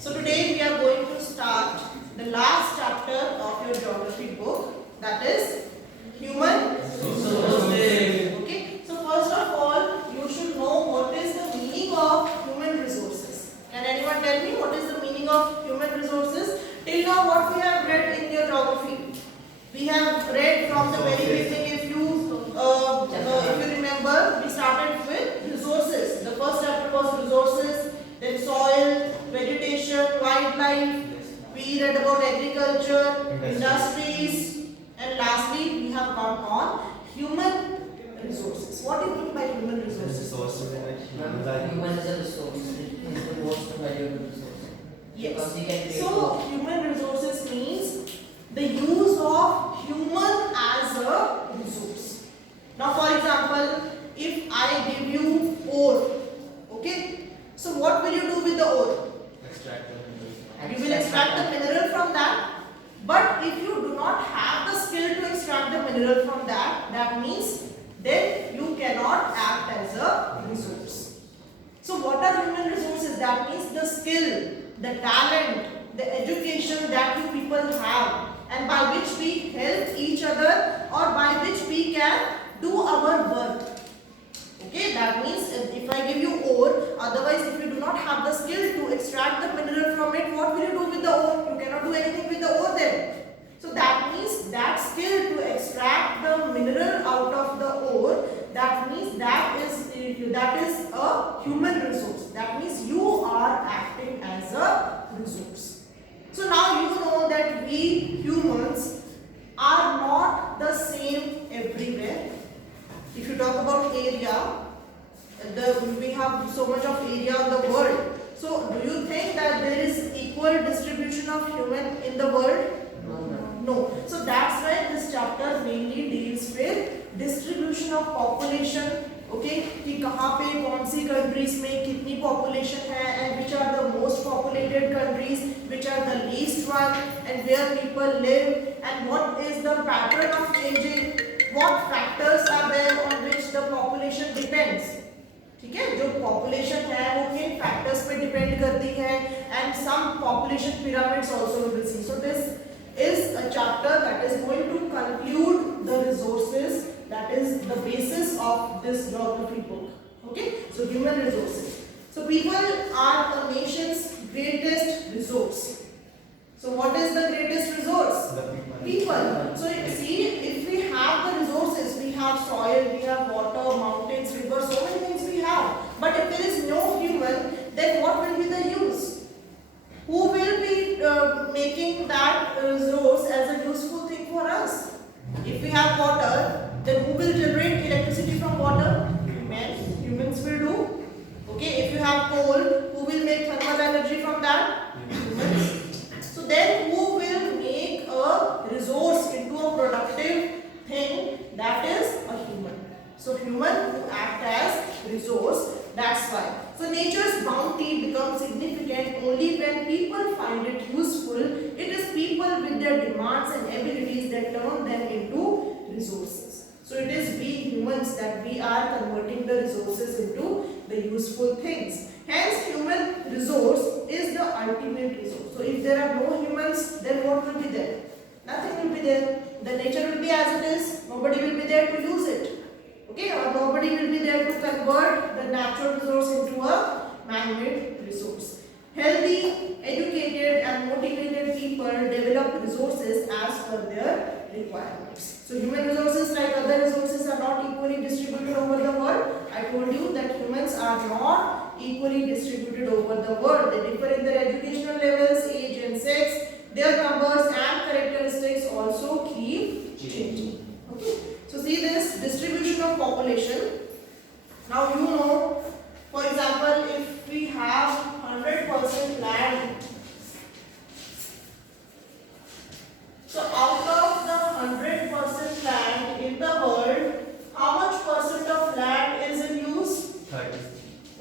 So today we are going to start the last chapter of your geography book, that is human resources. Okay. So first of all, you should know what is the meaning of human resources. Can anyone tell me what is the meaning of human resources? Till now, what we have read in your geography? We have read from the very beginning. If you remember, we started with resources. The first chapter was resources, then soil, vegetation, wildlife. We read about agriculture, industries, and lastly we have gone on human resources. What do you mean by human resources? Human is a resource. It is the most valuable resource. Yes. So human resources means the use of human as a resource. Now for example, if I give you ore, okay, so what will you do with the ore? Extract the mineral. You will extract the mineral from that. But if you do not have the skill to extract the mineral from that, that means then you cannot act as a resource. So what are human resources? That means the skill, the talent, the education that you people have, and by which we help each other or by which we can do our work. Okay, that means if I give you ore, otherwise if you do not have the skill to extract the mineral from it, what will you do with the ore? You cannot do anything with the ore then. So that means that skill to extract the mineral out of the ore, that means that is a human resource. That means you are acting as a resource. So now you know that we humans are not the same everywhere. If you talk about area, we have so much of area in the world. So do you think that there is equal distribution of human in the world? No. So that's why this chapter mainly deals with distribution of population. Okay, कि कहाँ पे कौन सी countries में कितनी population है, and which are the most populated countries, which are the least one, and where people live, and what is the pattern of changing, what factors are there on which the population depends. ठीक है, जो population है वो किन factors पे depend करती है, and some population pyramids also we will see. So this is a chapter that is going to conclude the resources, that is the basis of this geography book. Okay, so human resources. So people are the nation's greatest resource. So what is the greatest resource? People. So you see, if we have the resources, we have soil, we have water, mountains, rivers, so many things we have. But if there is no human, then what will be the use? Who will be making that resource as a useful thing for us? If we have water, then who will generate electricity from water? Humans will do. Okay, if you have coal, who will make thermal energy from that? Humans. So then who will make a resource into a productive thing? That is a human. So human who act as resource, that's why. So nature's bounty becomes significant only when people find it useful. It is people with their demands and abilities that turn them into resources. So it is we humans that we are converting the resources into the useful things. Hence human resource is the ultimate resource. So if there are no humans, then what will be there? Nothing will be there. The nature will be as it is. Nobody will be there to use it. Okay, or nobody will be there to convert the natural resource into a man-made resource. Healthy, educated and motivated people develop resources as per their requirements. So human resources like other resources are not equally distributed over the world. I told you that humans are not equally distributed over the world. They differ in their educational levels, age and sex. Their numbers and characteristics also keep changing. Okay. So see this distribution of population. Now you know, for example, if we have 100% land, so out of the 100% land in the world, how much percent of land is in use? 30.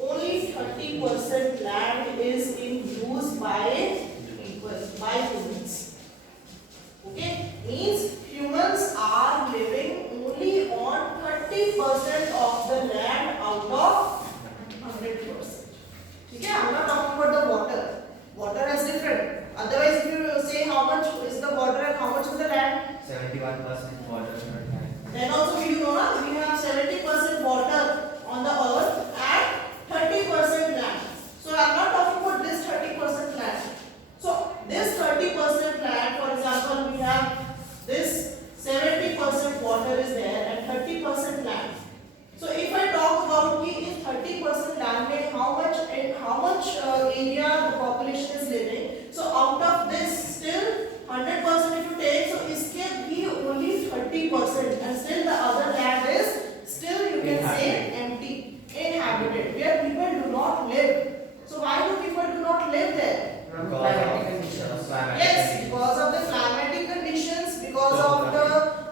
Only 30% land is in use by people, by humans. Okay, means humans are living only on 30% of the land out of 100%. Okay, I am not talking about the water. area the population is living. So out of this still 100% if you take, so इसके भी only 30% and still the other land is still you can say empty, inhabited, where people do not live. So why do people do not live there? Yes, because of the climatic conditions, because of the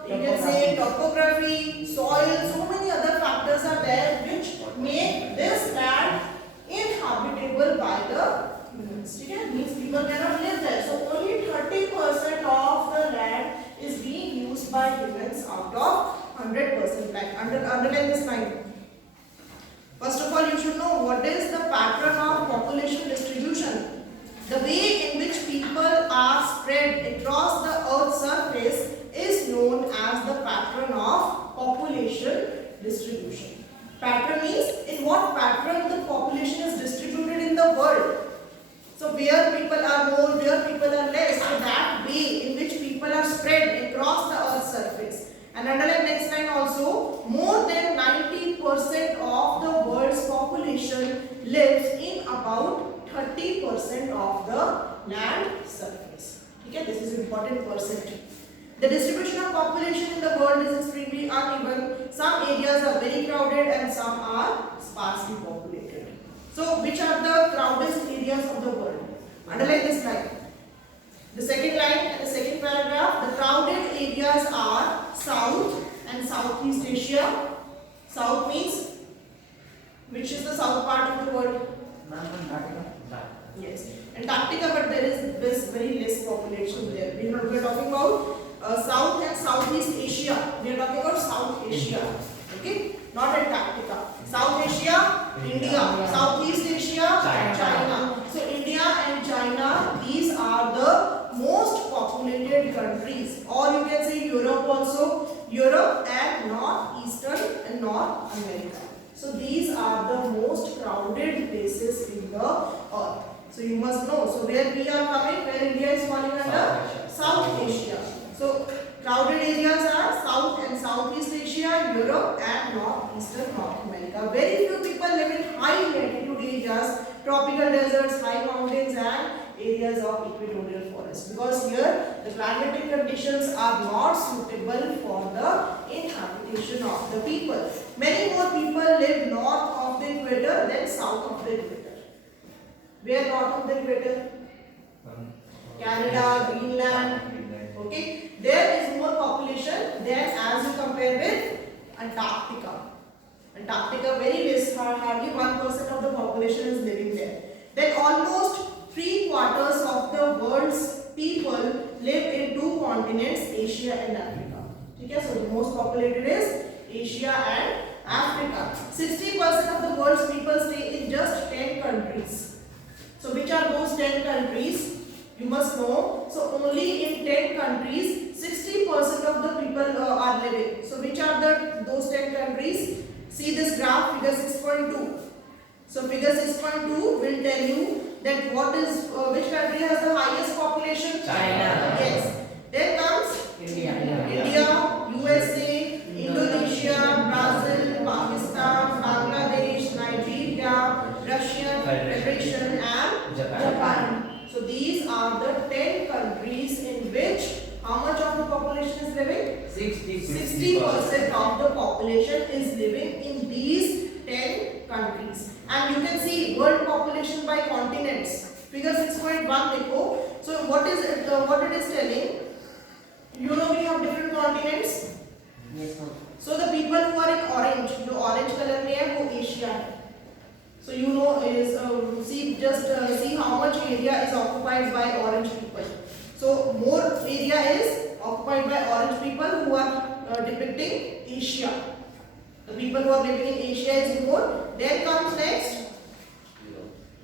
you can say topography, soil, so many other factors are there which make this land inhabitable by the humans. Okay, means people cannot live there. So only 30% of the land is being used by humans out of 100% land. Underline this line. First of all, you should know what is the pattern of population distribution. The way in which people are spread across the earth's surface is known as the pattern of population distribution. Pattern means in what pattern the population is distributed in the world. So where people are more, where people are less, so that way in which people are spread across the earth's surface. And underline next line also, more than 90% of the world's population lives in about 30% of the land surface. Okay, this is important percent. The distribution of population in the world is extremely uneven. Some areas are very crowded and some are sparsely populated. So which are the crowded areas of the world? Underline this line. The second line and the second paragraph, the crowded areas are South and Southeast Asia. South means which is the south part of the world? Yes, Antarctica, but there is this very less population there. We are talking about South and Southeast Asia. We are talking about South Asia. Okay, not Antarctica. South Asia, India. Southeast Asia, China. So India and China, these are the most populated countries, or you can say Europe also. Europe and Northeastern and North America. So these are the most crowded places in the earth. So you must know. So where we are coming, where India is falling under? South Asia. So crowded areas are South and Southeast Asia, Europe and Northeastern North America. Very few people live in high latitude areas, tropical deserts, high mountains and areas of equatorial forest. Because here the climatic conditions are not suitable for the inhabitation of the people. Many more people live north of the equator than south of the equator. Where north of the equator? Canada, Greenland. Okay, there is more population than as you compare with Antarctica. Antarctica very less, hardly 1% of the population is living there. Then almost 3/4 of the world's people live in two continents, Asia and Africa. Okay, so the most populated is Asia and Africa. 60% of the world's people stay in just 10 countries. So which are those 10 countries? You must know. So only in 10 countries 60% of the people are living. So which are those 10 countries? See this graph, figure 6.2. So figure 6.2 will tell you that which country has the highest population? China. Yes. Then comes India. USA, Indonesia, Brazil, Pakistan, Bangladesh, Nigeria, Russian Federation and Japan. So these are the 10 countries in which how much of the population is living? 60% of the population is living in these 10 countries. And you can see world population by continents. Figure 6.1 देखो. So what it is telling? You know we have different continents. Yes, sir. So the people who are in orange, जो orange color में है वो Asia है. So you know is see how much area is occupied by orange people. So more area is occupied by orange people who are depicting Asia. The people who are living in Asia is more. Then comes next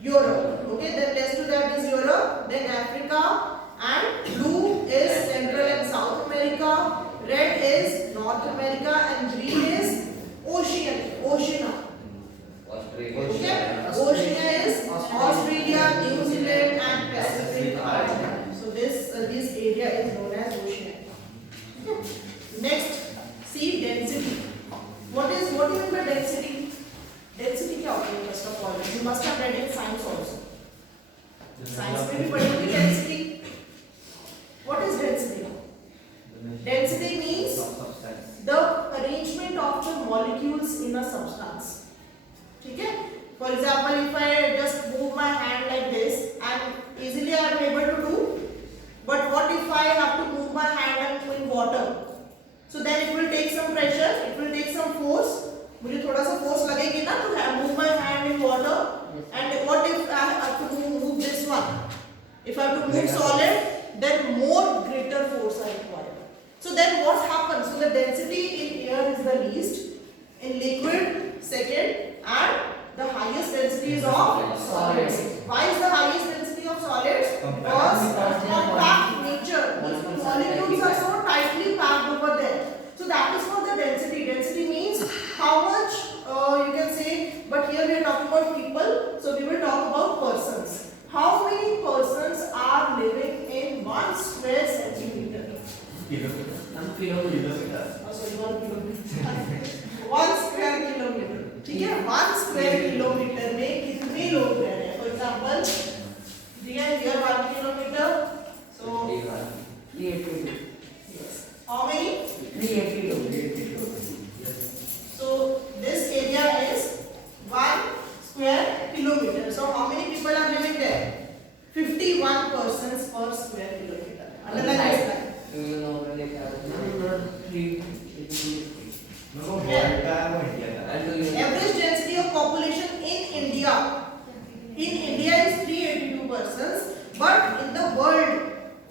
Europe. Okay, then next to that is Europe. Then Africa, and blue is Central and South America. Red is North America, and green is Oceania. Okay, Oceania is Australia, New Zealand, and Pacific Island. So this area is known as Oceania. Next, see density. What do you mean by density? Density क्या होती है? First of all, you must have read in science also. If I have to move solid, then more greater force are required. So then what happens? So the density in air is the least, in liquid second, and the highest density is of solids. Why is the highest density of solids? Because compact nature. These molecules are so tightly packed over there. So that is for the density. Density means how much you can say, but here we are talking about people, so we will talk about persons. How many persons are living in 1 square centimeter? Kilometer. Oh, sorry, 1 kilometer. 1 square kilometer. ठीक है, 1 square kilometer में कितने लोग रह रहे हैं? For example, here 1 kilometer. So 382. yes. How many? 382. So this area is 1 square kilometer. So how many people are living there? 51 persons per square kilometer. Underline this line. You know, like 382. Average density of population in India. In India is 382 persons, but in the world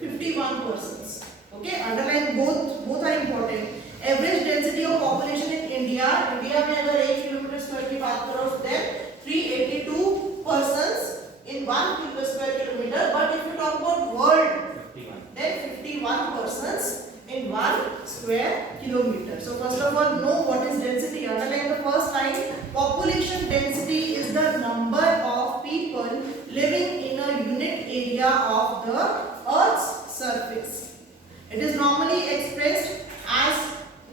51 persons. Okay, underline both are important. Average density of population in India. India में अगर 1 kilometre square की बात करो, then 382 persons in 1 square kilometer. But if you talk about world, then 51 persons in 1 square kilometer. So first of all, know what is density. Underline the first line. Population density is the number of people living in a unit area of the Earth's surface. It is normally expressed as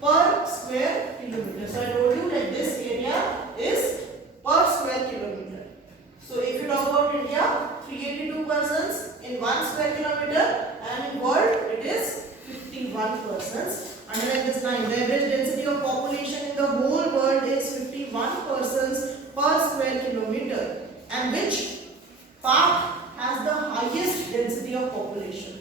per square kilometer. So I told you that this area is per square kilometer. So if you talk about India, 382 persons in 1 square kilometer, and in world it is 51 persons. Underline this line. The average density of population in the whole world is 51 persons per square kilometer. And which part has the highest density of population?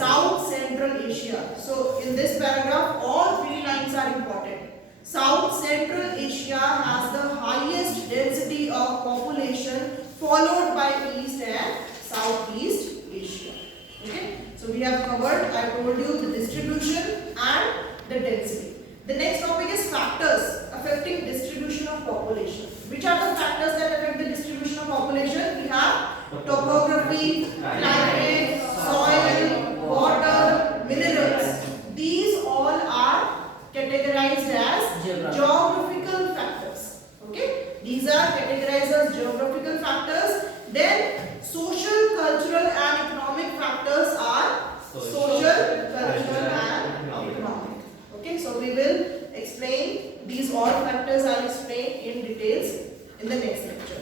South Central Asia. So in this paragraph, all 3 lines are important. South Central Asia has the highest density of population, followed by East and Southeast Asia. Okay, so we have covered, I told you, the distribution and the density. The next topic is factors affecting distribution of population. Which are the factors that affect the distribution of population? We have topography, climate, soil, water, minerals. These all are categorized as geographical factors. Okay, these are categorized as geographical factors. Then social, cultural and economic factors are social, cultural and economic. Okay, so we will explain these all factors. I'll explain in details in the next lecture.